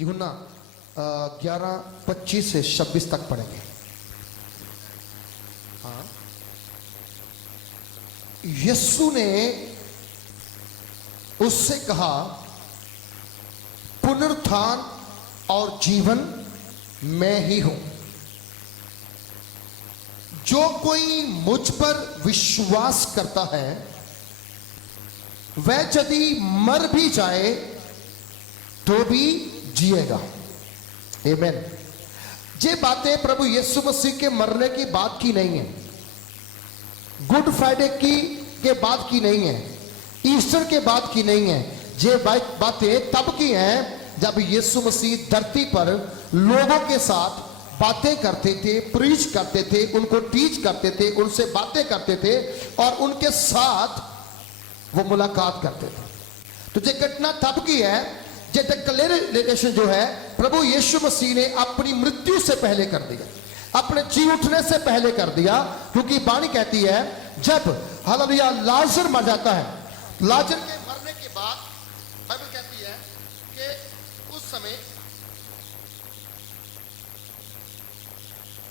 यूहन्ना 11:25 से 26 तक पढ़ेंगे। हाँ, यीशु ने उससे कहा, पुनरुत्थान और जीवन मैं ही हूं। जो कोई मुझ पर विश्वास करता है वह यदि मर भी जाए तो भी जिएगा। आमीन। ये बातें प्रभु यीशु मसीह के मरने की बात की नहीं है, गुड फ्राइडे के बाद की नहीं है, ईस्टर के बाद की नहीं है। ये बातें तब की हैं जब यीशु मसीह धरती पर लोगों के साथ बातें करते थे, प्रीच करते थे, उनको टीच करते थे, उनसे बातें करते थे और उनके साथ वो मुलाकात करते थे। तो ये घटना तब की है, ये डिक्लेरेशन जो है प्रभु यीशु मसीह ने अपनी मृत्यु से पहले कर दिया, अपने जी उठने से पहले कर दिया। क्योंकि बाणी कहती है जब हालेलुया लाजर मर जाता है, लाजर के मरने के बाद बाइबल कहती है कि उस समय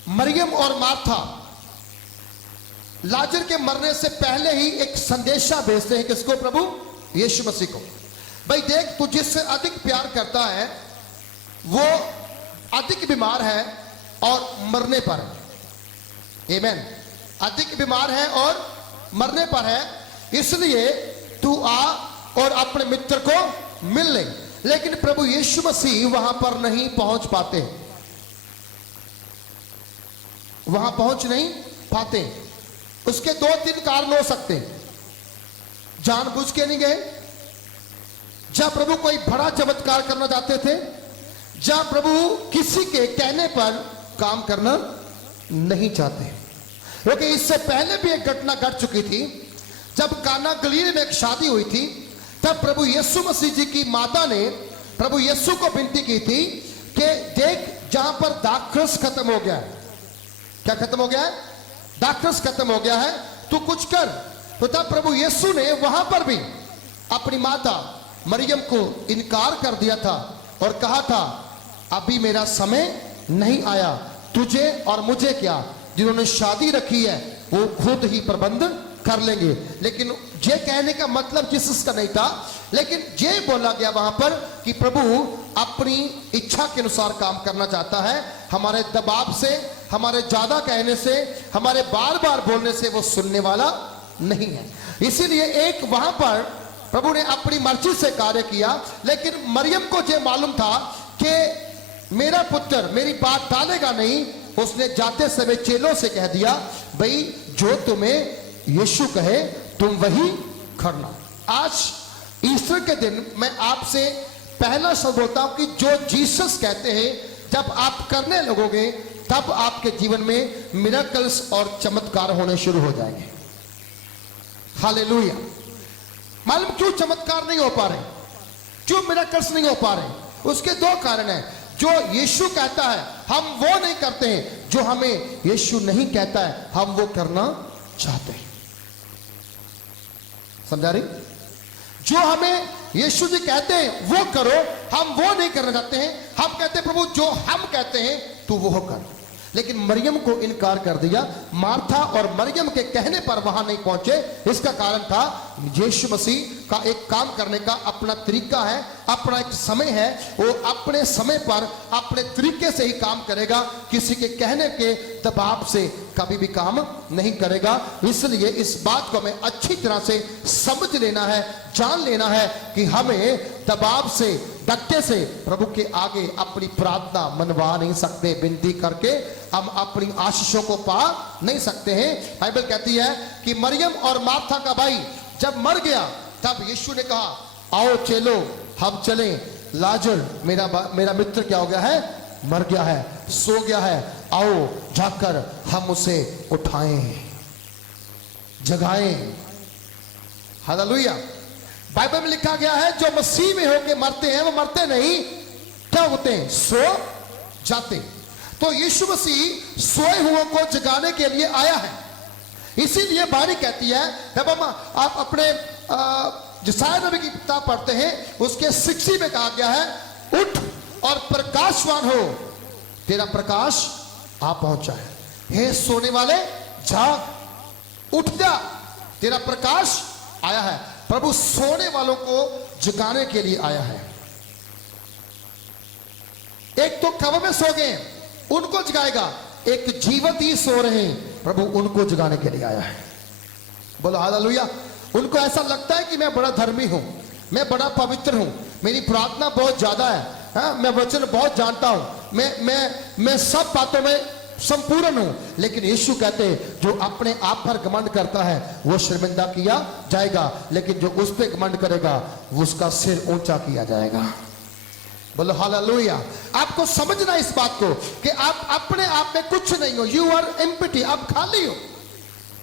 मरियम और मार्था लाजर के मरने से पहले ही एक संदेशा भेजते हैं। किसको? प्रभु यीशु मसीह को। भाई देख, तू जिससे अधिक प्यार करता है वो अधिक बीमार है और मरने पर है। आमीन। अधिक बीमार है और मरने पर है, इसलिए तू आ और अपने मित्र को मिल ले। लेकिन प्रभु यीशु मसीह वहां पर नहीं पहुंच पाते, वहां पहुंच नहीं पाते। उसके 2-3 कारण हो सकते। जानबूझ के नहीं गए, जहां प्रभु कोई बड़ा चमत्कार करना चाहते थे, जहां प्रभु किसी के कहने पर काम करना नहीं चाहते। क्योंकि इससे पहले भी एक घटना घट चुकी थी, जब काना गलील में एक शादी हुई थी, तब प्रभु यीशु मसीह जी की माता ने प्रभु यीशु को विनती की थी कि देख, जहां पर दाखरस खत्म हो गया है। क्या खत्म हो गया है? दाखरस खत्म हो गया है, तू कुछ कर। तो तब प्रभु यीशु ने वहां पर भी अपनी माता मरियम को इनकार कर दिया था और कहा था, अभी मेरा समय नहीं आया, तुझे और मुझे क्या, जिन्होंने शादी रखी है वो खुद ही प्रबंध कर लेंगे। लेकिन ये कहने का मतलब जीसस का नहीं था, लेकिन ये बोला गया वहां पर कि प्रभु अपनी इच्छा के अनुसार काम करना चाहता है। हमारे दबाव से, हमारे ज्यादा कहने से, हमारे बार बार बोलने से वो सुनने वाला नहीं है। इसीलिए एक वहां पर प्रभु ने अपनी मर्जी से कार्य किया। लेकिन मरियम को यह मालूम था कि मेरा पुत्र मेरी बात टालेगा नहीं। उसने जाते समय चेलों से कह दिया, भाई जो तुम्हें यीशु कहे तुम वही करना। आज ईस्टर के दिन मैं आपसे पहला शब्द बोलता हूं कि जो जीसस कहते हैं जब आप करने लगोगे तब आपके जीवन में मिरेकल्स और चमत्कार होने शुरू हो जाएंगे। हालेलुया। मालूम क्यों चमत्कार नहीं हो पा रहे, क्यों मिरेकल्स नहीं हो पा रहे? उसके 2 कारण हैं। जो यीशु कहता है हम वो नहीं करते हैं, जो हमें यीशु नहीं कहता है हम वो करना चाहते हैं। समझा रही? जो हमें यीशु जी कहते हैं वो करो, हम वो नहीं करना चाहते हैं। हम कहते हैं प्रभु जो हम कहते हैं तू वो कर। लेकिन मरियम को इनकार कर दिया। मार्था और मरियम के कहने पर वहां नहीं पहुंचे। इसका कारण था यीशु मसीह का एक काम करने का अपना तरीका है, अपना एक समय है। वो अपने समय पर अपने तरीके से ही काम करेगा, किसी के कहने के दबाव से कभी भी काम नहीं करेगा। इसलिए इस बात को हमें अच्छी तरह से समझ लेना है, जान लेना है कि हमें दबाव से, धक्के से प्रभु के आगे अपनी प्रार्थना मनवा नहीं सकते। विनती करके हम अपनी आशीषों को पा नहीं सकते हैं। बाइबल कहती है कि मरियम और मार्था का भाई जब मर गया तब यीशु ने कहा, आओ चलो हम चलें, लाजर मेरा मित्र क्या हो गया है? मर गया है, सो गया है, आओ जाकर हम उसे उठाएं, जगाएं। हालेलुया। बाइबल में लिखा गया है जो मसीह में होके मरते हैं वो मरते नहीं, क्या होते हैं? सो जाते। तो यीशु मसीह सोए हुओं को जगाने के लिए आया है। इसीलिए बाणी कहती है, जब हम आप अपने यशायाह नबी की किताब पढ़ते हैं उसके 60 में कहा गया है, उठ और प्रकाशवान हो, तेरा प्रकाश आ पहुंचा है। हे सोने वाले जाग, उठ जा, तेरा प्रकाश आया है। प्रभु सोने वालों को जगाने के लिए आया है। एक तो कब्र में सो गए, उनको जगाएगा। एक जीवित ही सो रहे हैं, प्रभु उनको जगाने के लिए आया है। बोलो हालेलुया। उनको ऐसा लगता है कि मैं बड़ा धर्मी हूं, मैं बड़ा पवित्र हूं, मेरी प्रार्थना बहुत ज्यादा है, हाँ, मैं वचन बहुत जानता हूं, मैं सब बातों में संपूर्ण हूं। लेकिन यीशु कहते हैं जो अपने आप पर घमंड करता है वो शर्मिंदा किया जाएगा, लेकिन जो उस पर घमंड करेगा उसका सिर ऊंचा किया जाएगा। बोलो हालेलुया। आपको समझना इस बात को कि आप अपने आप में कुछ नहीं हो। यू आर एम्प्टी, आप खाली हो,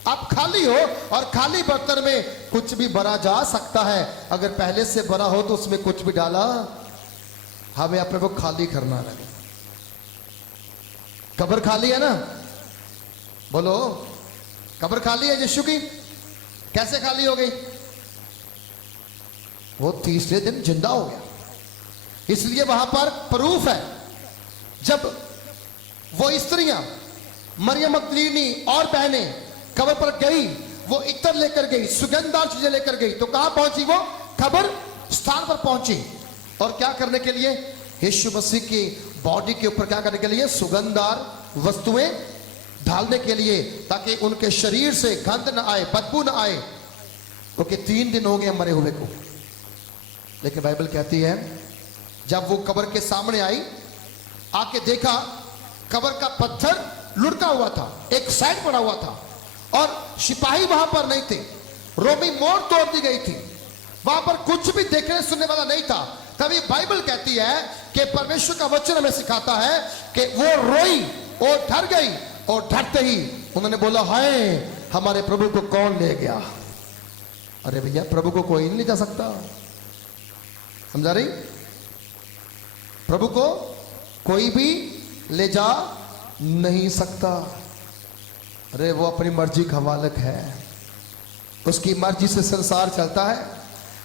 आप खाली हो। और खाली बर्तन में कुछ भी भरा जा सकता है। अगर पहले से भरा हो तो उसमें कुछ भी डाला, हमें अपने को खाली करना है। कब्र खाली है ना, बोलो कब्र खाली है यीशु की। कैसे खाली हो गई? वो तीसरे दिन जिंदा हो गया। इसलिए वहां पर प्रूफ है, जब वो स्त्रियां मरियम मगदलीनी और बहनें कब्र पर गई, वो इत्र लेकर गई, सुगंधदार चीजें लेकर गई, तो कहां पहुंची? वो कब्र स्थान पर पहुंची। और क्या करने के लिए? यीशु मसीह की बॉडी के ऊपर क्या करने के लिए? सुगंधदार वस्तुएं डालने के लिए, ताकि उनके शरीर से गंध न आए, बदबू न आए, क्योंकि 3 दिन हो गए मरे हुए को। लेकिन बाइबल कहती है जब वो कब्र के सामने आई, आके देखा कब्र का पत्थर लुढ़का हुआ था, एक साइड पड़ा हुआ था, और सिपाही वहां पर नहीं थे, रोमी मोड़ तोड़ दी गई थी, वहां पर कुछ भी देखने सुनने वाला नहीं था। तभी बाइबल कहती है कि परमेश्वर का वचन हमें सिखाता है कि वो रोई और डर गई, और डरते ही उन्होंने बोला हाय हमारे प्रभु को कौन ले गया। अरे भैया, प्रभु को कोई नहीं ले जा सकता, समझा रही? प्रभु को कोई भी ले जा नहीं सकता। अरे वो अपनी मर्जी का मालिक है, उसकी मर्जी से संसार चलता है,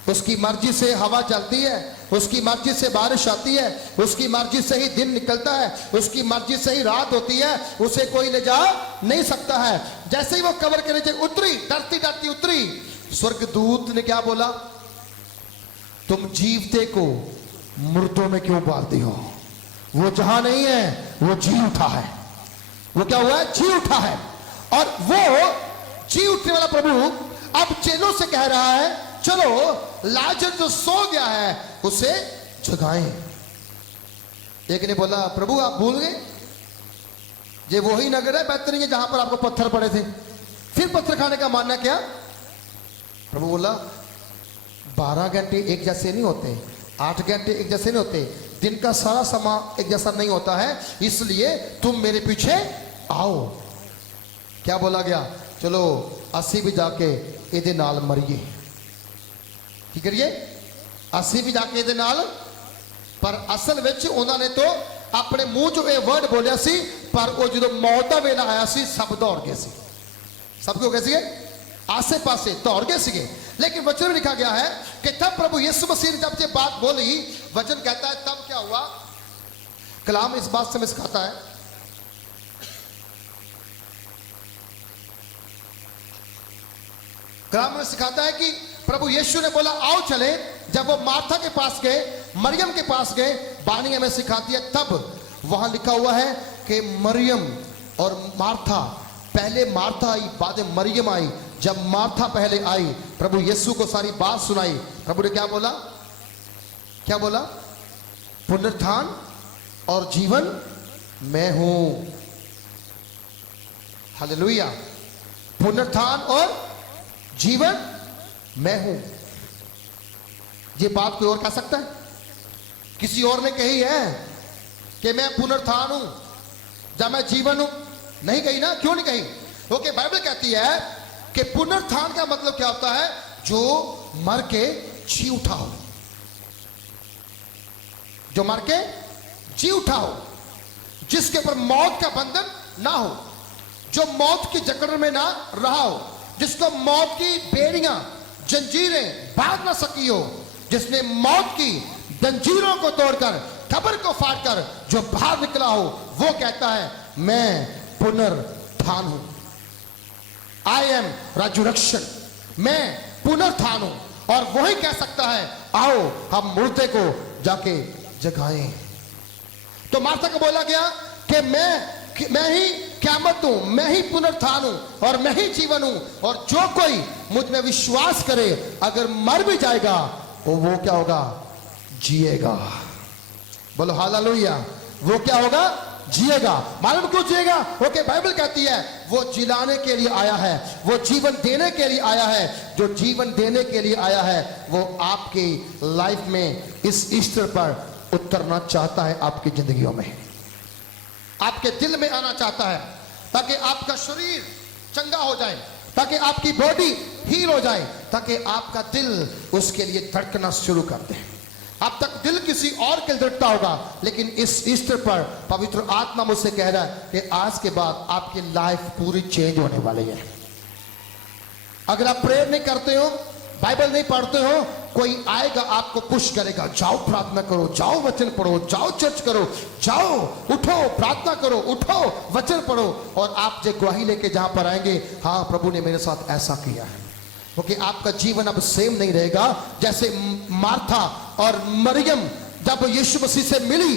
उसकी मर्जी से हवा चलती है, उसकी मर्जी से बारिश आती है, उसकी मर्जी से ही दिन निकलता है, उसकी मर्जी से ही रात होती है, उसे कोई ले जा नहीं सकता है। जैसे ही वो कब्र के नीचे उतरी, डरती डरती उतरी, स्वर्गदूत ने क्या बोला? तुम जीवते को मुर्दों में क्यों डालती हो? वो जहां नहीं है वो जी उठा है। वो क्या हुआ है? जी उठा है। और वो जी उठने वाला प्रभु अब चेलों से कह रहा है चलो लाजर जो सो गया है उसे जगाएं। एक ने बोला प्रभु आप भूल गए, ये वही नगर है बेहतरीन है जहां पर आपको पत्थर पड़े थे, फिर पत्थर खाने का मानना क्या? प्रभु बोला 12 घंटे एक जैसे नहीं होते, 8 घंटे एक जैसे नहीं होते, दिन का सारा समय एक जैसा नहीं होता है, इसलिए तुम मेरे पीछे आओ। क्या बोला गया? चलो असी भी जाके इहदे नाल मरिए। की करिए? असी भी जाके इहदे नाल। पर असल विच उन्होंने तो अपने मुंह चो ये वर्ड बोलिया सी, पर वो जो मौत का वेला आया सी सब दौड़ गए सी। सब क्यों गए सी? आसे पासे दौड़ गए सी। लेकिन वचन में लिखा गया है कि तब प्रभु यीशु मसीह ने जब ये बात बोली, वचन कहता है तब क्या हुआ? कलाम इस बात से हमें सिखाता है, कलाम में सिखाता है कि प्रभु यीशु ने बोला आओ चले। जब वो मार्था के पास गए, मरियम के पास गए, बानी हमें सिखाती है, तब वहां लिखा हुआ है कि मरियम और मार्था, पहले मार्था आई बाद में मरियम आई। जब मार्था पहले आई, प्रभु यीशु को सारी बात सुनाई। प्रभु ने क्या बोला? क्या बोला? पुनरुत्थान और जीवन मैं हूं। हालेलुया। पुनरुत्थान और जीवन मैं हूं। ये बात कोई और कह सकता है? किसी और ने कही है कि मैं पुनरुत्थान हूं जब मैं जीवन हूं? नहीं कही ना। क्यों नहीं कही? क्योंकि बाइबल कहती है कि पुनरुत्थान का मतलब क्या होता है? जो मर के जी उठा हो, जो मर के जी उठा हो, जिसके ऊपर मौत का बंधन ना हो, जो मौत की जकड़ में ना रहा हो, जिसको मौत की बेड़ियां जंजीरें बांध ना सकी हो, जिसने मौत की जंजीरों को तोड़कर कब्र को फाड़कर जो बाहर निकला हो वो कहता है मैं पुनरुत्थान हूं। आई एम रेजरेक्शन, मैं पुनरुत्थान हूं। और वही कह सकता है आओ हम मुर्दे को जाके जगाएं। तो मार्था को बोला गया कि मैं ही क़यामत हूं, मैं ही पुनरुत्थान हूं और मैं ही जीवन हूं, और जो कोई मुझ में विश्वास करे अगर मर भी जाएगा वो क्या होगा, जिएगा। बोलो हालेलुया। वो क्या होगा, जिएगा। मालूम क्यों जिएगा? ओके, बाइबल कहती है वो जिलाने के लिए आया है, वो जीवन देने के लिए आया है। जो जीवन देने के लिए आया है वो आपकी लाइफ में इस ईस्टर पर उतरना चाहता है, आपकी जिंदगियों में, आपके दिल में आना चाहता है, ताकि आपका शरीर चंगा हो जाए, ताकि आपकी बॉडी हील हो जाए, ताकि आपका दिल उसके लिए धड़कना शुरू कर दे। अब तक दिल किसी और के धड़कता होगा, लेकिन इस ईस्टर पर पवित्र आत्मा मुझसे कह रहा है कि आज के बाद आपकी लाइफ पूरी चेंज होने वाली है। अगर आप प्रेयर नहीं करते हो, बाइबल नहीं पढ़ते हो, कोई आएगा आपको पुश करेगा, जाओ प्रार्थना करो, जाओ वचन पढ़ो, जाओ चर्च करो, जाओ उठो प्रार्थना करो, उठो वचन पढ़ो, और आप जो गवाही लेके जहां पर आएंगे, हाँ प्रभु ने मेरे साथ ऐसा किया है, क्योंकि आपका जीवन अब सेम नहीं रहेगा। जैसे मार्था और मरियम जब यीशु मसीह से मिली,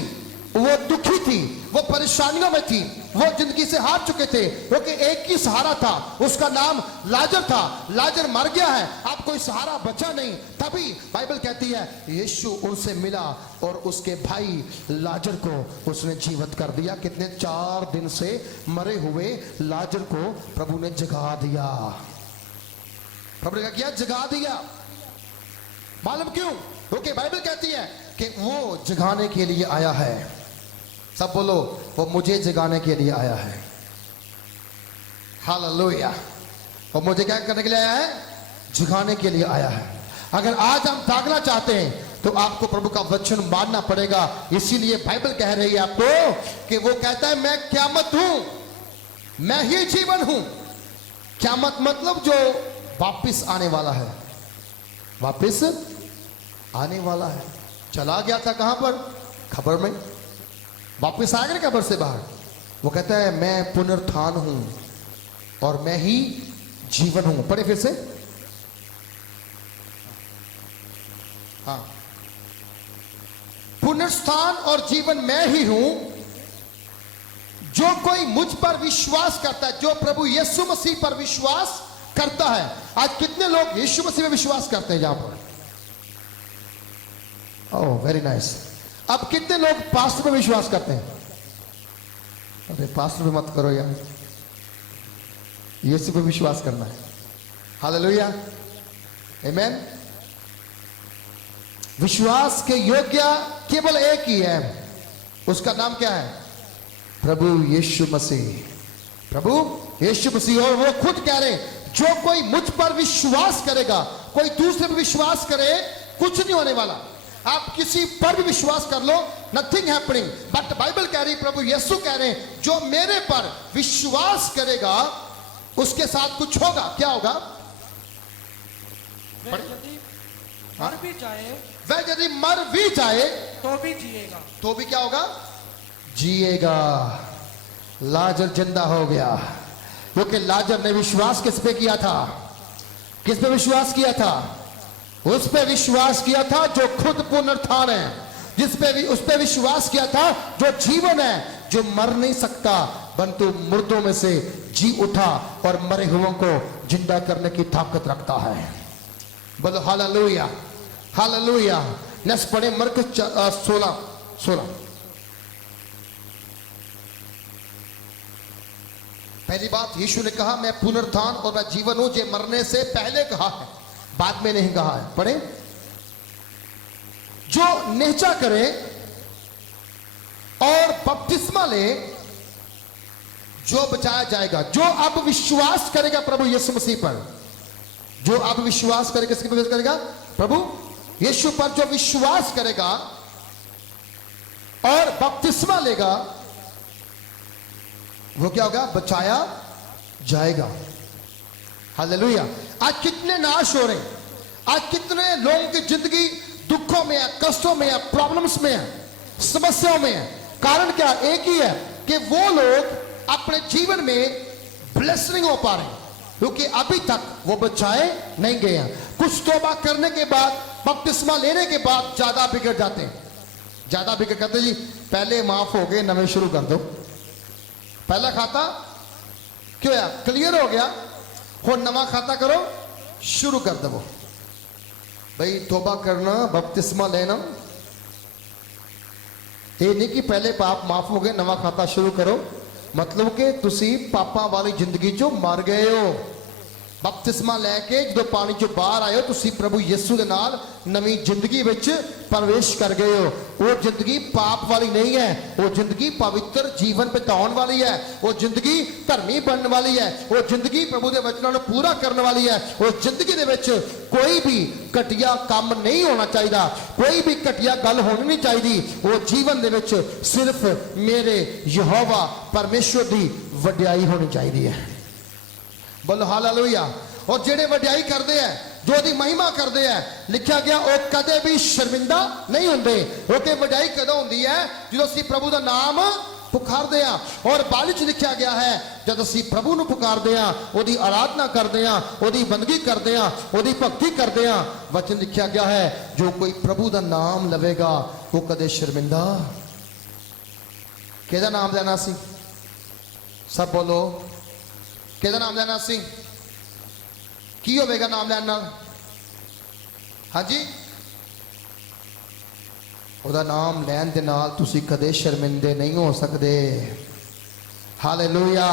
वो दुखी थी, वो परेशानियों में थी, वो जिंदगी से हार चुके थे, क्योंकि एक ही सहारा था, उसका नाम लाजर था। लाजर मर गया है, अब कोई सहारा बचा नहीं। तभी बाइबल कहती है यीशु उनसे मिला और उसके भाई लाजर को उसने जीवित कर दिया। कितने 4 दिन से मरे हुए लाजर को प्रभु ने जगा दिया। प्रभु ने क्या जगा दिया? मालूम क्यों? क्योंकि बाइबल कहती है कि वो जगाने के लिए आया है। सब बोलो, वो मुझे जगाने के लिए आया है। हालेलुया। वो मुझे क्या करने के लिए आया है? जगाने के लिए आया है। अगर आज हम जागना चाहते हैं तो आपको प्रभु का वचन मानना पड़ेगा। इसीलिए बाइबल कह रही है आपको कि वो कहता है मैं क़यामत हूं, मैं ही जीवन हूं। क़यामत मतलब जो वापिस आने वाला है, वापिस आने वाला है। चला गया था कहां पर? खबर में। वापिस आ गए कब्र से बाहर। वो कहता है मैं पुनरुत्थान हूं और मैं ही जीवन हूं। पढ़े फिर से। हाँ, पुनरुत्थान और जीवन मैं ही हूं। जो कोई मुझ पर विश्वास करता है, जो प्रभु यीशु मसीह पर विश्वास करता है। आज कितने लोग यीशु मसीह में विश्वास करते हैं? जहां पर ओह वेरी नाइस। अब कितने लोग पास्टर पे विश्वास करते हैं? अरे पास्टर पे मत करो यार, यीशु पे विश्वास करना है। हालेलुया, आमेन। विश्वास के योग्य केवल एक ही है, उसका नाम क्या है? प्रभु यीशु मसीह। प्रभु यीशु मसीह। और वो खुद कह रहे जो कोई मुझ पर विश्वास करेगा, कोई दूसरे पर विश्वास करे, कुछ नहीं होने वाला। आप किसी पर भी विश्वास कर लो, नथिंग हैपनिंग। बट बाइबल कह रही, प्रभु यीशु कह रहे हैं जो मेरे पर विश्वास करेगा उसके साथ कुछ होगा। क्या होगा? वह यदि मर भी जाए, वह यदि मर भी जाए तो भी जिएगा। तो भी क्या होगा? जिएगा। लाजर जिंदा हो गया, क्योंकि लाजर ने विश्वास किस पे किया था? किस पे विश्वास किया था? उस पे विश्वास किया था जो खुद पुनरुत्थान है, जिस पे भी उस पे विश्वास किया था जो जीवन है, जो मर नहीं सकता परंतु मुर्दों में से जी उठा और मरे हुओं को जिंदा करने की ताकत रखता है। बोलो हालेलुया, हालेलुया। नेक्स्ट पढ़े मरकुस 16:16। पहली बात यीशु ने कहा मैं पुनरुत्थान और मैं जीवन हूं। जे मरने से पहले कहा है, बाद में नहीं कहा है। पढ़े, जो निहचा करे और बपतिस्मा ले जो बचाया जाएगा। जो अब विश्वास करेगा प्रभु यीशु मसीह पर, जो अब विश्वास करेगा, किसके पर करेगा? प्रभु यीशु पर जो विश्वास करेगा और बपतिस्मा लेगा, वो क्या होगा? बचाया जाएगा। हालेलुया। आज कितने नाश हो रहे हैं, आज कितने लोगों की जिंदगी दुखों में है, कष्टों में है, प्रॉब्लम्स में है। समस्याओं में है। कारण क्या? एक ही है कि वो लोग अपने जीवन में ब्लेस नहीं हो पा रहे क्योंकि अभी तक वो बचाए नहीं गए हैं। कुछ तौबा करने के बाद, बपतिस्मा लेने के बाद ज्यादा बिगड़ जाते हैं। ज्यादा बिगड़ कहते जी पहले माफ हो गए, नवे शुरू कर दो। पहला खाता क्यों है? क्लियर हो गया, हो नवा खाता करो, शुरू कर दो। भाई तौबा करना, बपतिस्मा लेना, ये नहीं कि पहले पाप माफ हो गए नवा खाता शुरू करो। मतलब कि तुसी पापा वाली जिंदगी चो मर गए हो। बपतिस्मा लैके जो पानी चो बाहर आए हो, तुसी प्रभु यीशु दे नाल नवी जिंदगी विच प्रवेश कर गए हो। वो जिंदगी पाप वाली नहीं है, वो जिंदगी पवित्र जीवन बिताउण वाली है, वो जिंदगी धर्मी बनने वाली है, वो जिंदगी प्रभु दे वचनां नूं पूरा करने वाली है। वो जिंदगी दे विच कोई भी घटिया काम नहीं होना चाहिए, कोई भी घटिया गल होनी नहीं चाहिए। वो जीवन दे विच सिर्फ मेरे यहोवा परमेश्वर दी वड्याई होनी चाहिए है। बोलो हालेलुया। और जेड़े वड्याई करते हैं, जो दी महिमा करते हैं, लिखा गया वो कदे भी शर्मिंदा नहीं होंगे। क्योंकि वड्याई कदों होंदी है जो असीं प्रभु दा नाम पुकारते हैं। और बाइबल च लिखा गया है जब असीं प्रभु नूं पुकारते हैं, ओदी आराधना करते हैं, ओदी बंदगी करते हैं, ओदी भक्ति करते हैं, वचन लिखा गया है जो कोई प्रभु दा नाम लवेगा वो कदे शर्मिंदा। किहदा नाम लेना सी? सब बोलो, किहदा नाम लेना सी? की होवेगा नाम लैण नाल? हाँ जी, ਉਹਦਾ नाम लैन दे नाल तुसी कदे शर्मिंदे नहीं हो सकते। हालेलुया।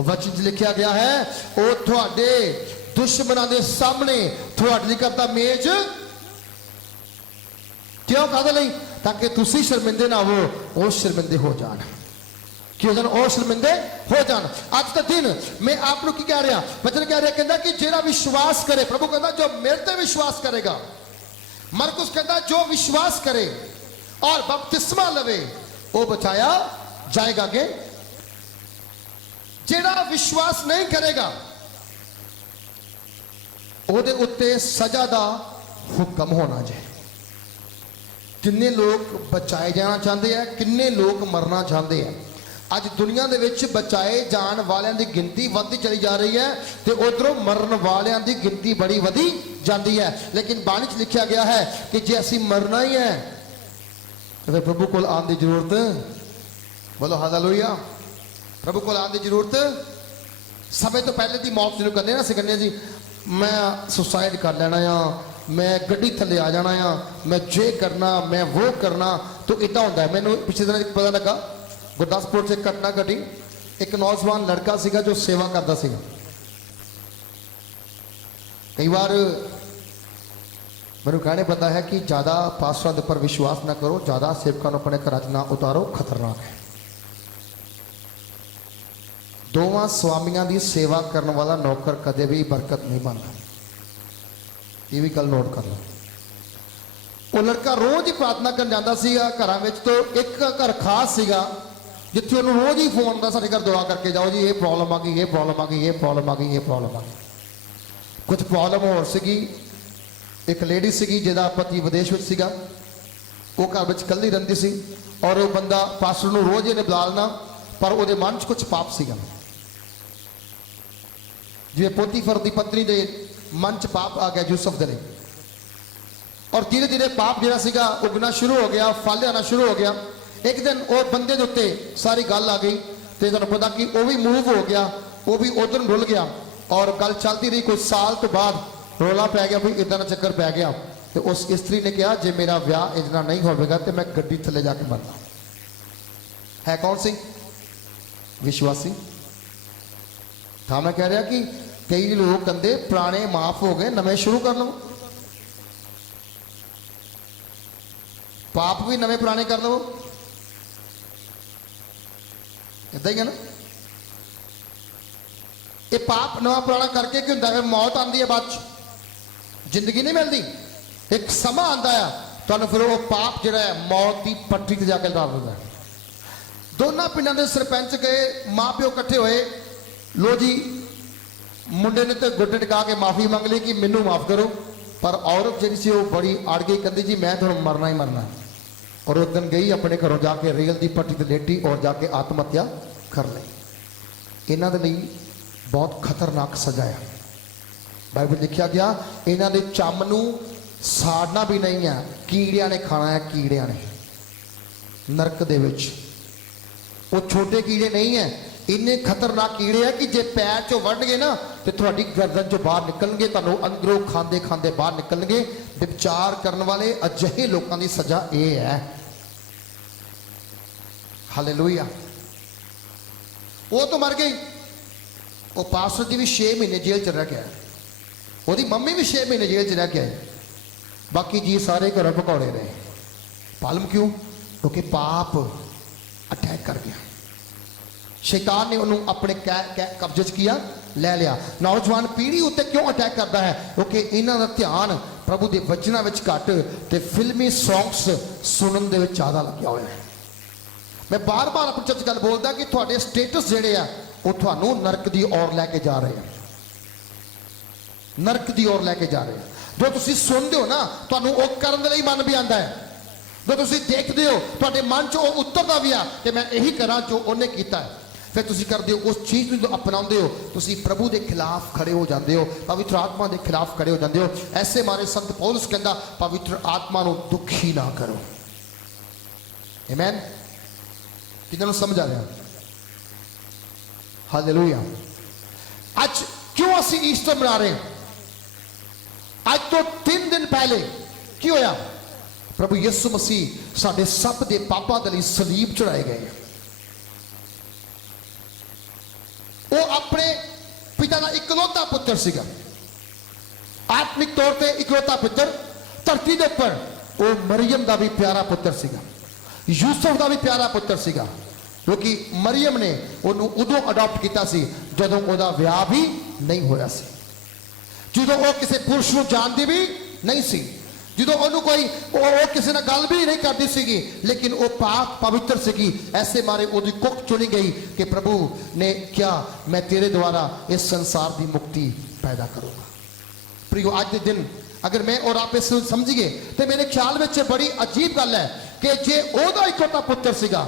वचन च लिखा गया है वो तुहाडे दुश्मनां दे सामने तुहाडे लिए करदा मेज क्यों? काहदे लई? ताकि तुसी शर्मिंदे ना हो, वो शर्मिंदे हो जाण। क्यों जन और शर्मिंदे हो जान। आज का दिन मैं आप लोग की कह रहा, वचन कह रहा कहता कि जेड़ा विश्वास करे, प्रभु कहता जो मेरे ते विश्वास करेगा। मरकुस कहता जो विश्वास करे और बपतिस्मा लवे वो बचाया जाएगा। के जेड़ा विश्वास नहीं करेगा ओदे उत्ते सजा दा हुक्म होना चाहिए। किन्ने लोग बचाए जाना चाहते हैं, किन्ने लोग मरना चाहते हैं। ਅੱਜ ਦੁਨੀਆ ਦੇ ਵਿੱਚ ਬਚਾਏ ਜਾਣ ਵਾਲਿਆਂ ਦੀ ਗਿਣਤੀ ਵੱਧਦੀ ਚਲੀ ਜਾ ਰਹੀ ਹੈ ਤੇ ਉਧਰੋਂ ਮਰਨ ਵਾਲਿਆਂ ਦੀ ਗਿਣਤੀ ਬੜੀ ਵਧੀ ਜਾਂਦੀ ਹੈ। ਲੇਕਿਨ ਬਾਣੀ 'ਚ ਲਿਖਿਆ ਗਿਆ ਹੈ ਕਿ ਜੇ ਅਸੀਂ ਮਰਨਾ ਹੀ ਹੈ ਤੇ ਪ੍ਰਭੂ ਕੋਲ ਆਉਣ ਦੀ ਜ਼ਰੂਰਤ, ਬੋਲੋ ਹਾਲੇਲੂਇਆ, ਪ੍ਰਭੂ ਕੋਲ ਆਉਣ ਦੀ ਜ਼ਰੂਰਤ ਸਮੇਂ ਤੋਂ ਪਹਿਲੇ ਦੀ ਮੌਤ ਜਿਹਨੂੰ ਕਹਿੰਦੇ ਨਾ, ਅਸੀਂ ਕਹਿੰਦੇ ਜੀ ਮੈਂ ਸੁਸਾਈਡ ਕਰ ਲੈਣਾ ਆ, मैं गड्डी थले आ जाना आ, मैं जे करना, मैं वो करना। तो इतना होता है। मैंने पिछले दिन पता लगा गुरदासपुर से घटना घटी। एक नौजवान लड़का सीगा जो सेवा करता सीगा। कई बार मैंने कहने पता है कि ज़्यादा पास्टरां दे उपर विश्वास ना करो, ज़्यादा सेवकां नूं अपने घरां च ना उतारो, खतरनाक है। दोवां स्वामियां दी सेवा करने वाला नौकर कदे भी बरकत नहीं पाता। ये भी कल नोट कर लो। वो लड़का रोज ही प्रार्थना करन जांदा सीगा घरां विच। तो एक घर खास सीगा जिथे उन्होंने रोज ही फोन आंदा, साडे घर दुआ करके जाओ जी, ये प्रॉब्लम आ गई, ये प्रॉब्लम आ गई, ये प्रॉब्लम आ गई, ये प्रॉब्लम आ गई। कुछ प्रॉब्लम होर सीगी। एक लेडी सीगी जिहदा पति विदेश विच सीगा, वो घर विच कल्ली रहिंदी सी और वो बंदा पास्टर नूं रोज इहने बुला लेना, पर उहदे मन च कुछ पाप सीगा। जिवें पोतीफर दी पत्नी दे मन च पाप आ गया यूसुफ दे लिए, और धीरे धीरे पाप जिहड़ा सीगा उगना शुरू हो गया, फल आना शुरू हो गया। एक दिन वो बंदे दे उत्ते सारी गल आ गई तो तुहानूं पता कि वो भी मूव हो गया, वो भी उधर रुल गया और गल चलती रही। कुछ साल तो बाद रौला पै गया, भाई इदा का चक्कर पै गया। तो उस स्त्री ने कहा जे मेरा विआह इतना नहीं होगा तो मैं गड्डी थले जाके मरना। है कौन सी? विश्वासी। था मैं कह रहा कि कई लोग कहते पुराने माफ हो गए, नवे शुरू कर लो। पाप भी नवे पुराने कर लो, इदा ही है ना। ये पाप नवा पुराना करके क्या होंगे? मौत आती है, बाद जिंदगी नहीं मिलती। एक समा आता है तो फिर वो पाप जो है मौत की पटरी से जाके डाल देता है। दोनों पिंडों के सरपंच गए, माँ प्यो इकट्ठे हुए, लो जी मुंडे ने तो गुड्डे टिका के माफी मंग ली कि मैनू माफ करो, पर औरत जी सी वो बड़ी अड़ गई, कहती जी मैं तो मरना ही मरना। और उस दिन गई अपने घरों जाके रेल की पट्टी ते लेटी और जाके आत्म हत्या कर ली। इन्हां दे लई बहुत खतरनाक सजा है। बाइबल लिखा गया इन्हां दे चम नूं साड़ना भी नहीं है, कीड़ियां ने खाना है, कीड़ियां ने नरक दे विच। वो छोटे कीड़े नहीं है, इन्ने खतरनाक कीड़े है कि जे पैर चो वढ़नगे ना तो थोड़ी गर्दन चो बाहर निकलणगे, तुहानूं अंदरों खांदे खांदे बाहर निकलणगे। विचार करने वाले अजिहे लोगों की सजा ये है। हालेलुया। वो तो मर गई, वो पास्टर जी भी 6 महीने जेल च रह गया, वो मम्मी भी 6 महीने जेल च रह गए, बाकी जी सारे घरों भगौड़े रहे। पालम क्यों? क्योंकि पाप अटैक कर गया। शैतान ने उन्होंने अपने कब्जे च किया, ले लिया। नौजवान पीढ़ी उत्ते क्यों अटैक करता है? क्योंकि इन्हां दा ध्यान प्रभु के वचनां विच घट ते फिल्मी सॉन्ग्स सुनन दे विच ज़्यादा लग्या होया है। मैं बार बार अपनी चर्च गल बोलदा कि तुहाडे स्टेटस जिहड़े आ वो तुहानूं नरक दी ओर लैके जा रहे हैं, नरक दी ओर लैके जा रहे हैं। जो तुसीं सुनदे हो ना तुहानूं वो करन दे लई मन भी आंदा है, जो तुसीं देखदे हो तुहाडे मन च वो उतरदा भी आ कि मैं यही करा जो उन्हें कीता है। फिर तुसीं करदे हो उस चीज़ नूं अपनाउंदे हो, तुसीं प्रभु के खिलाफ खड़े हो जाते हो, पवित्र आत्मा के खिलाफ खड़े हो जाते हो। ऐसे मारे संत पौलुस कहंदा पवित्र आत्मा नूं दुखी ना करो। आमीन। किन्हां नूं समझ आ रहा? हालेलुया। आज क्यों असीं ईस्टर मना रहे हैं? आज तो 3 दिन पहले की होया? प्रभु यीशु मसीह साडे सब दे पापां दे लई सलीब चढ़ाए गए। वो अपने पिता का इकलौता पुत्र सीगा, आत्मिक तौर पे इकलौता पुत्र। धरती के उपर वो मरियम का भी प्यारा पुत्र सीगा, यूसुफ का भी प्यारा पुत्र सीगा, क्योंकि मरियम ने उन्होंने उदों अडॉप्ट किया सी जदों उहदा विआह भी नहीं होया सी, जदों वो किसी पुरुष को जानती भी नहीं सी, जो उन्होंने कोई वो किसी ने गल भी नहीं करती सीगी, लेकिन वो पाक पवित्र सीगी। ऐसे मारे उसकी कुख चुनी गई कि प्रभु ने क्या मैं तेरे द्वारा इस संसार की मुक्ति पैदा करूंगा। प्रियो आज के दिन अगर मैं और आप इस समझिए तो मेरे ख्याल में बड़ी अजीब गल है कि जे ओदा इकलौता पुत्र सीगा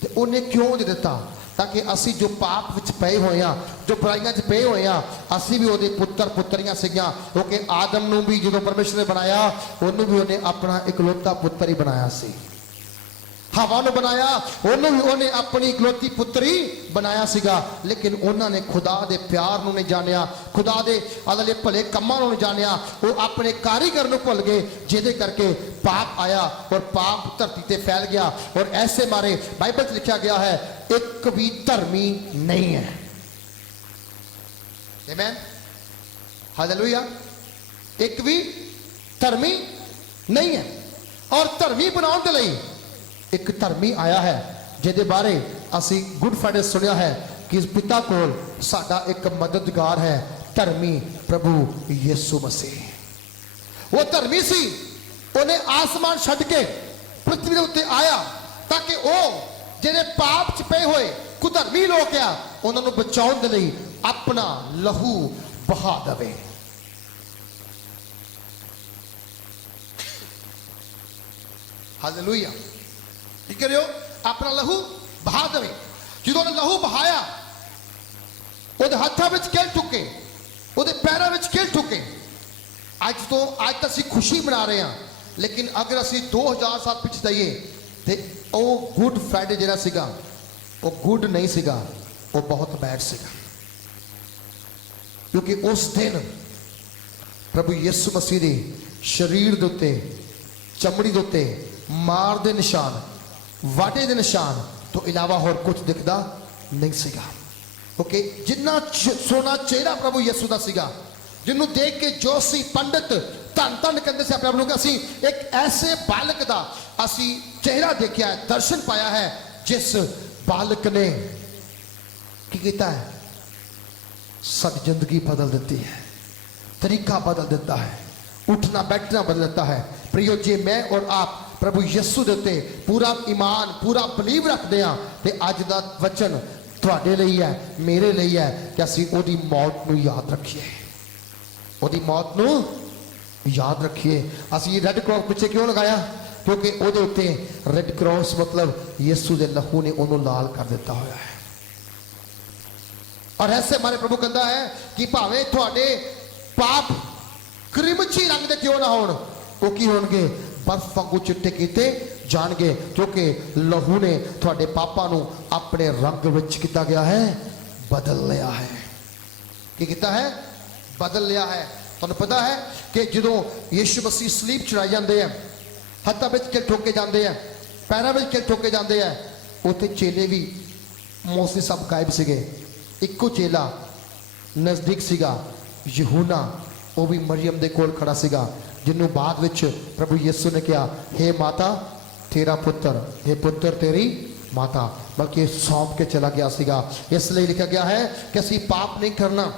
तो उन्हें क्यों दे दिता? ताकि असी जो पाप विच पे हुए हैं, जो बुराइयां च पे हुए हैं, असी भी वो पुत्र पुत्रियां सीगियां। क्योंकि आदम नूं भी जो परमेश्वर ने बनाया उन्होंने भी उन्हें अपना इकलौता पुत्र ही बनाया सी। हवा नूं बनाया उन्होंने भी उन्हें अपनी इकलौती पुत्री बनाया सीगा, लेकिन उन्होंने खुदा दे प्यार नूं नहीं जानिया, खुदा दे अदले भले कम्मां नूं नहीं जानिया। वो अपने कारीगर नूं भुल गए, जिहदे करके पाप आया और पाप धरती ते फैल गया। और ऐसे मारे बाइबल च लिखा गया है एक भी धर्मी नहीं है। आमीन। हालेलुया। एक भी धर्मी नहीं है। और धर्मी बनाउण दे लई एक धर्मी आया है, जिहदे बारे असी गुड फ्राइडे सुनिया है कि पिता कोल साडा एक मददगार है, धर्मी प्रभु यीशु मसीह। वो धर्मी सी, उन्हें आसमान छड्ड के पृथ्वी के उत्ते आया ताकि वो जिहड़े पाप च पे होए कुधर्मी लोग आ उन्होंने बचाउण दे लई अपना लहू बहा दवे। हालेलुया। की करियो? अपना लहू बहा दवे। जो लहू बहाया वो हाथों में किल ठुके, वो पैरों में किल ठुके। अज तो असी खुशी मना रहे हैं, लेकिन अगर असी 2000 साल पिछे जाइए तो वो गुड फ्राइडे जिहड़ा सीगा वो गुड नहीं सीगा, वो बहुत बैड सीगा। क्योंकि उस दिन प्रभु यीशु मसीह के शरीर के उत्ते चमड़ी के उत्ते मार के निशान, वाटे के निशान तो इलावा होर कुछ दिखता नहीं सीगा। ओके, जिन्ना सोना चेहरा प्रभु यीशु का सीगा, जिन्होंने देख के जोशी पंडित धन धन कहते से अपने आप लोग असी एक ऐसे बालक का असी चेहरा देखा है, दर्शन पाया है, जिस बालक ने की किया है, सारी जिंदगी बदल देती है, तरीका बदल देता है, उठना बैठना बदल देता है। प्रियो जी, मैं और आप प्रभु यीशु दे उत्ते पूरा ईमान पूरा बलीव रखते हैं तो अज का वचन तुहाडे लई है, मेरे लिए है कि असी ओदी मौत नूं याद रखिए, ओदी मौत नूं याद रखिए। असी रेड क्रॉस पीछे क्यों लगाया? क्योंकि ਉਹਦੇ ਉੱਤੇ ਰੈੱਡ ਕ੍ਰਾਸ ਮਤਲਬ ਯਿਸੂ ਦੇ ਲਹੂ ਨੇ ਉਹਨੂੰ ਲਾਲ ਕਰ ਦਿੱਤਾ ਹੋਇਆ ਹੈ। ਔਰ ਐਸੇ ਹਮਾਰੇ ਪ੍ਰਭੂ ਕਹਿੰਦਾ ਹੈ ਕਿ ਭਾਵੇਂ ਤੁਹਾਡੇ ਪਾਪ ਕ੍ਰਿਮਚੀ ਰੰਗ ਦੇ ਕਿਉਂ ਨਾ ਹੋਣ, ਉਹ ਕੀ ਹੋਣਗੇ? ਬਰਫ਼ ਵਾਂਗੂ ਚਿੱਟੇ ਕੀਤੇ ਜਾਣਗੇ, ਕਿਉਂਕਿ ਲਹੂ ਨੇ ਤੁਹਾਡੇ ਪਾਪਾਂ ਨੂੰ ਆਪਣੇ ਰੰਗ ਵਿੱਚ ਕੀਤਾ ਗਿਆ ਹੈ, ਬਦਲ ਲਿਆ ਹੈ। ਕੀ ਕੀਤਾ ਹੈ? ਬਦਲ ਲਿਆ ਹੈ। ਤੁਹਾਨੂੰ ਪਤਾ ਹੈ ਕਿ ਜਦੋਂ ਯਿਸੂ ਮਸੀਹ ਸਲੀਬ ਚੜਾਏ ਜਾਂਦੇ ਆ, ਹੱਥਾਂ ਵਿੱਚ ਕਿਲ ਠੋਕੇ ਜਾਂਦੇ ਆ, ਪੈਰਾਂ ਵਿੱਚ ਕਿਲ ਠੋਕੇ ਜਾਂਦੇ ਆ, ਉੱਥੇ ਚੇਲੇ ਵੀ ਮੋਸਟਲੀ ਸਭ ਗਾਇਬ ਸੀਗੇ। ਇੱਕੋ ਚੇਲਾ ਨਜ਼ਦੀਕ ਸੀਗਾ, ਯਹੂਨਾ, ਉਹ ਵੀ ਮਰੀਅਮ ਦੇ ਕੋਲ ਖੜਾ ਸੀਗਾ, ਜਿਹਨੂੰ ਬਾਅਦ ਵਿੱਚ ਪ੍ਰਭੂ ਯਿਸੂ ਨੇ ਕਿਹਾ, ਹੇ ਮਾਤਾ ਤੇਰਾ ਪੁੱਤਰ, ਹੇ ਪੁੱਤਰ ਤੇਰੀ ਮਾਤਾ, ਬਲਕਿ ਸੌਂਪ ਕੇ ਚਲਾ ਗਿਆ ਸੀਗਾ। ਇਸ ਲਈ ਲਿਖਿਆ ਗਿਆ ਹੈ ਕਿ ਅਸੀਂ ਪਾਪ ਨਹੀਂ ਕਰਨਾ,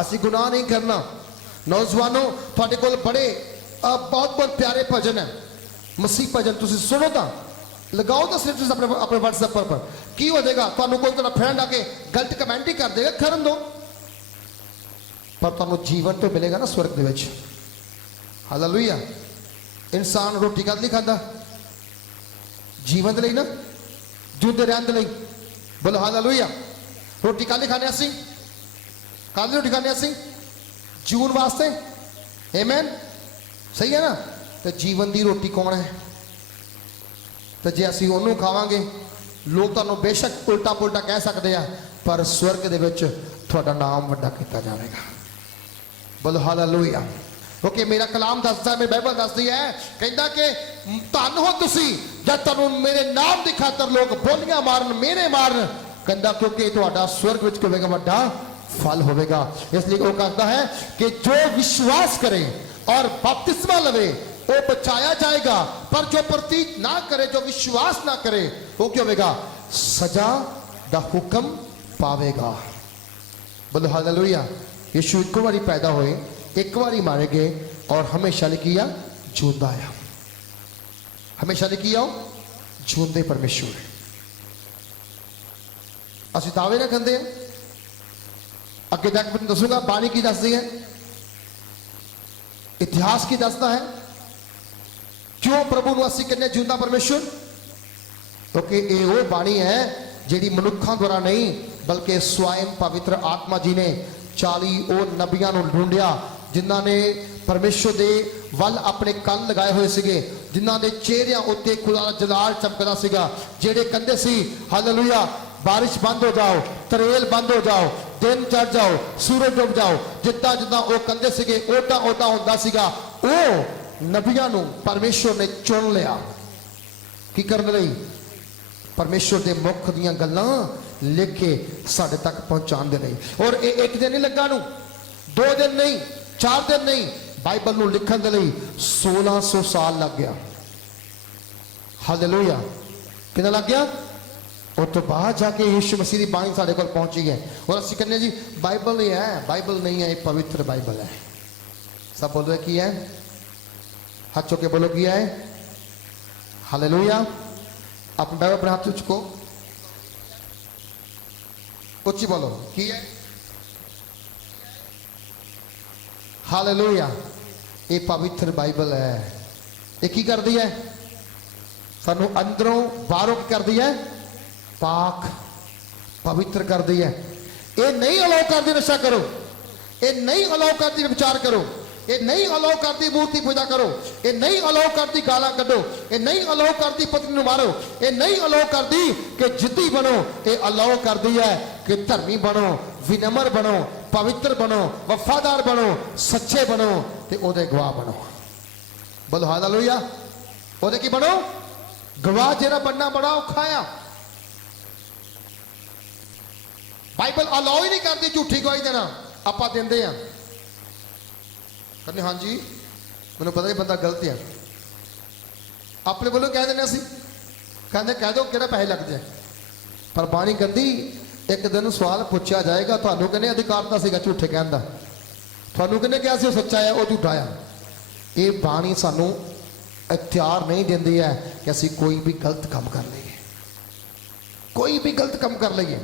ਅਸੀਂ ਗੁਨਾਹ ਨਹੀਂ ਕਰਨਾ। ਨੌਜਵਾਨੋ, ਤੁਹਾਡੇ ਕੋਲ ਬੜੇ ਬਹੁਤ ਪਿਆਰੇ ਭਜਨ ਹੈ, ਮਸੀਹ ਭਜਨ, ਤੁਸੀਂ ਸੁਣੋ ਤਾਂ, लगाओ तो सिर्फ अपने व्हाट्सएप पर की हो जाएगा। ਤੁਹਾਨੂੰ ਕੋਈ ਤੁਹਾਡਾ ਫਰੈਂਡ ਆ ਕੇ ਗਲਤ ਕਮੈਂਟ ਹੀ ਕਰ ਦੇਗਾ, ਕਰਨ ਦੋ, ਪਰ ਤੁਹਾਨੂੰ ਜੀਵਨ ਤੋਂ ਮਿਲੇਗਾ ਨਾ ਸਵਰਗ ਦੇ ਵਿੱਚ। ਹਾਲੇਲੂਇਆ। ਇਨਸਾਨ ਰੋਟੀ ਕਦ ਲਈ ਖਾਂਦਾ? ਜੀਵਨ ਦੇ ਲਈ ਨਾ, ਜਿਉਂਦੇ ਰਹਿਣ ਦੇ ਲਈ। ਬੋਲੋ ਹਾਲੇਲੂਇਆ। ਰੋਟੀ ਕਦ ਲਈ ਖਾਂਦੇ ਅਸੀਂ? ਕਦ ਲਈ ਰੋਟੀ ਖਾਂਦੇ ਅਸੀਂ? ਜੀਉਣ ਵਾਸਤੇ। ਆਮੇਨ, ਸਹੀ ਹੈ ਨਾ? ਤੇ ਜੀਵਨ ਦੀ ਰੋਟੀ ਕੌਣ ਹੈ? तो जे असी ਉਹਨੂੰ ਖਾਵਾਂਗੇ, ਲੋਕ ਤੁਹਾਨੂੰ ਬੇਸ਼ੱਕ ਉਲਟਾ ਪੁਲਟਾ ਕਹਿ ਸਕਦੇ ਆ, ਪਰ ਸਵਰਗ ਦੇ ਵਿੱਚ ਤੁਹਾਡਾ ਨਾਮ ਵੱਡਾ ਕੀਤਾ ਜਾਵੇਗਾ। ਬੋਲੋ ਹਾਲੇਲੂਇਆ। ਓਕੇ, ਮੇਰਾ ਕਲਾਮ ਦੱਸਦਾ, ਮੇਰੀ ਬਾਈਬਲ ਦੱਸਦੀ ਹੈ, ਕਹਿੰਦਾ ਕਿ ਧੰਨ ਹੋ ਤੁਸੀਂ ਜਦ ਤੁਹਾਨੂੰ ਮੇਰੇ ਨਾਮ ਦੀ ਖਾਤਰ ਲੋਕ ਬੋਲੀਆਂ ਮਾਰਨ, ਮੇਨੇ ਮਾਰਨ, ਕਹਿੰਦਾ ਕਿਉਂਕਿ ਤੁਹਾਡਾ ਸਵਰਗ ਵਿੱਚ ਹੋਵੇਗਾ ਵੱਡਾ ਫਲ ਹੋਵੇਗਾ। ਇਸ ਲਈ ਉਹ ਕਹਿੰਦਾ ਹੈ ਕਿ ਜੋ ਵਿਸ਼ਵਾਸ ਕਰੇ और बपतिस्मा लवे वो बचाया जाएगा, पर जो प्रतीक ना करे, जो विश्वास ना करे, वो क्या होगा? सजा दा हुक्म पावेगा। बोलो हालेलुया। यीशु एक बारी पैदा हुए, एक बारी मारे गए, और हमेशा लिए किया जिंदा आया, हमेशा लिए किया जिंदे परमेश्वर। असि दावे ना कहते हैं, अगे तक मैं दसूंगा बाणी की दसदी है, इतिहास की दसदा है क्यों प्रभु ਨੂੰ ਅਸੀਂ ਕਹਿੰਦੇ ਜਿਉਂਦਾ ਪਰਮੇਸ਼ਵਰ, ਕਿਉਂਕਿ ਇਹ ਉਹ ਬਾਣੀ ਹੈ ਜਿਹੜੀ ਮਨੁੱਖਾਂ ਦੁਆਰਾ ਨਹੀਂ ਬਲਕਿ ਸਵੈਮ ਪਵਿੱਤਰ ਆਤਮਾ ਜੀ ਨੇ 40 ਉਹ ਨਬੀਆਂ ਨੂੰ ਢੂੰਡਿਆ, ਜਿਨ੍ਹਾਂ ਨੇ ਪਰਮੇਸ਼ਵਰ ਦੇ ਵੱਲ ਆਪਣੇ ਕੰਨ ਲਗਾਏ ਹੋਏ ਸੀਗੇ, ਜਿਨ੍ਹਾਂ ਦੇ ਚਿਹਰਿਆਂ ਉੱਤੇ ਖੁਦਾ ਦਾ ਜਲਾਲ ਚਮਕਦਾ ਸੀਗਾ, ਜਿਹੜੇ ਕਹਿੰਦੇ ਸੀ ਹਾਲੇਲੂਇਆ बारिश बंद हो जाओ, तरेल बंद हो जाओ, दिन चढ़ जाओ, सूरज डूब जाओ, जिद्दां जिद्दां वो कहंदे सीगे ओदा ओदा हुंदा सीगा। ओ नबियां नूं परमेश्वर ने चुन लिया की करने लई? परमेश्वर दे मुख दीयां गल्लां लिख के साडे तक पहुंचाण दे लई। और ये एक दिन नहीं लगा नूं, 2 दिन नहीं, 4 दिन नहीं, बाइबल नूं लिखण दे लई 1600 साल लग गया। हालेलुया। कितना लग गया? और तो बाद जाके यीशु मसीह की बाणी साढ़े को पहुंची है। और असं कहने जी बाइबल ही है, बाइबल नहीं है, ये पवित्र बाइबल है। सब बोलो की है, हाथ चौके बोलो की है। हालेलुया। अपने बाइबल अपने हाथ चुको, उच्ची बोलो की है। हालेलुया। ये पवित्र बाइबल है। ये की कर दी है? सानू अंदरों बाहरों की कर दी है? पाक पवित्र कर दी है। ये नहीं अलाउ कर दी नशा करो, ये नहीं अलाउ कर दी विचार करो, ये नहीं अलाउ कर दी मूर्ति पूजा करो, ये नहीं अलाउ कर दी गाला कढो, ये नहीं अलाउ कर दी पत्नी नूं मारो, ये नहीं अलाउ कर दी कि जिद्दी बनो, ये अलाउ कर दी है कि धर्मी बनो, विनम्र बनो, पवित्र बनो, वफादार बनो, सच्चे बनो, ते ओदे गवाह बनो। बोलो हालेलुया। ओदे की बनो? गवाह। जेरा बनना बड़ा औखा है। बाइबल अलाउ ही नहीं करती झूठी गवाही देना, आप देंदे हैं। कहते हाँ जी मैंने पता ही बंदा गलत है, अपने बोलो कह देना सी, कहते कह दो कि पैसे लग जाए। पर बाणी कहती एक दिन सवाल पूछा जाएगा, थानू कहने अधिकारता सीगा झूठे कहने का, थानू कहने क्या सी सच्चा है वो झूठा है। ये बाणी सानू इख्तियार नहीं देती है कि असी कोई भी गलत काम कर लीए, कोई भी गलत काम कर लीए।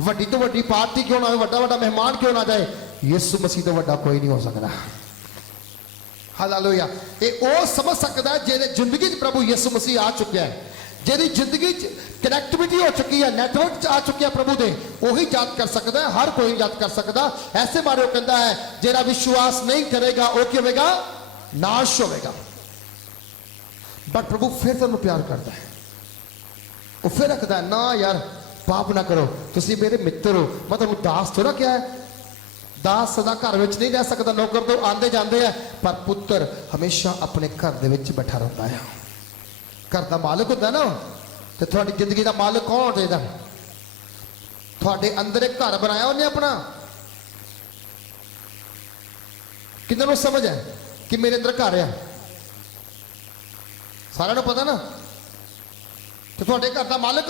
वड्डी तो वड्डी पार्टी क्यों ना हो, वड्डा वड्डा मेहमान क्यों ना जाए, यीशु मसीह तो वड्डा कोई नहीं हो सकता। ਹਾਲੇਲੂਇਆ। ਇਹ ਉਹ ਸਮਝ ਸਕਦਾ ਹੈ ਜਿਹਦੇ ਜ਼ਿੰਦਗੀ 'ਚ ਪ੍ਰਭੂ ਯਿਸੂ ਮਸੀਹ ਆ ਚੁੱਕਿਆ ਹੈ, ਜਿਹਦੀ ਜ਼ਿੰਦਗੀ 'ਚ ਕਨੈਕਟੀਵਿਟੀ ਹੋ ਚੁੱਕੀ ਹੈ, ਨੈਟਵਰਕ 'ਚ ਆ ਚੁੱਕਿਆ ਪ੍ਰਭੂ ਦੇ, ਉਹੀ ਯਾਦ ਕਰ ਸਕਦਾ ਹੈ। ਹਰ ਕੋਈ ਯਾਦ ਕਰ ਸਕਦਾ। ਐਸੇ ਬਾਰੇ ਉਹ ਕਹਿੰਦਾ ਹੈ ਜਿਹੜਾ ਵਿਸ਼ਵਾਸ ਨਹੀਂ ਕਰੇਗਾ ਉਹ ਕੀ ਹੋਵੇਗਾ? ਨਾਸ਼ ਹੋਵੇਗਾ। ਬਟ ਪ੍ਰਭੂ ਫਿਰ ਤੁਹਾਨੂੰ ਪਿਆਰ ਕਰਦਾ ਹੈ। ਉਹ ਫਿਰ ਰੱਖਦਾ ਹੈ, ਨਾ ਯਾਰ ਪਾਪ ਨਾ ਕਰੋ, ਤੁਸੀਂ ਮੇਰੇ ਮਿੱਤਰ ਹੋ, ਮੈਂ ਤੁਹਾਨੂੰ ਦਾਸ ਥੋੜਾ ਕਿਹਾ ਹੈ। ਦਾਸ ਸਦਾ ਘਰ ਵਿੱਚ ਨਹੀਂ ਰਹਿ ਸਕਦਾ, ਨੌਕਰ ਤੋਂ ਆਉਂਦੇ ਜਾਂਦੇ ਆ, ਪਰ ਪੁੱਤਰ ਹਮੇਸ਼ਾ ਆਪਣੇ ਘਰ ਦੇ ਵਿੱਚ ਬੈਠਾ ਰਹਿੰਦਾ ਹੈ। ਘਰ ਦਾ ਮਾਲਕ ਹੁੰਦਾ ਨਾ, ਤੇ ਤੁਹਾਡੀ ਜ਼ਿੰਦਗੀ ਦਾ ਮਾਲਕ ਕੌਣ ਹੋ ਚਾਹੀਦਾ? ਤੁਹਾਡੇ ਅੰਦਰ ਇੱਕ ਘਰ ਬਣਾਇਆ ਉਹਨੇ ਆਪਣਾ। ਕਿੰਨਾਂ ਨੂੰ ਸਮਝ ਹੈ ਕਿ ਮੇਰੇ ਅੰਦਰ ਘਰ ਆ? ਸਾਰਿਆਂ ਨੂੰ ਪਤਾ ਨਾ। ਤੇ ਤੁਹਾਡੇ ਘਰ ਦਾ ਮਾਲਕ